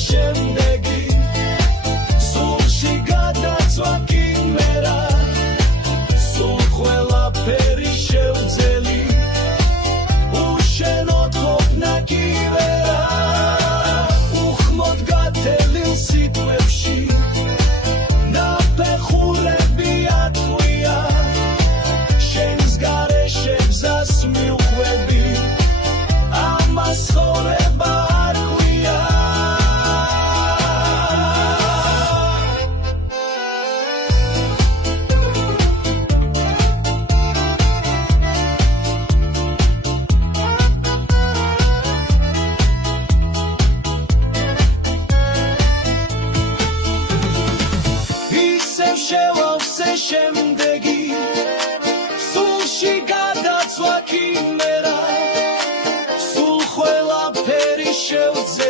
შემდეგი სულში გადაცვა კიმერა სულ ყველაფერი შევძელი უშენოდ ყოფნა კი ვერა უხმოდ გათელილ სიტყვებში ნაფეხურები ატყვია შენს გარეშე გზას მივხვები ამას ცხოვრება არ ქვია ისევ შევავსე შემდეგი სულში გადაცვა კიმერა სულ ყველაფერი შევძელი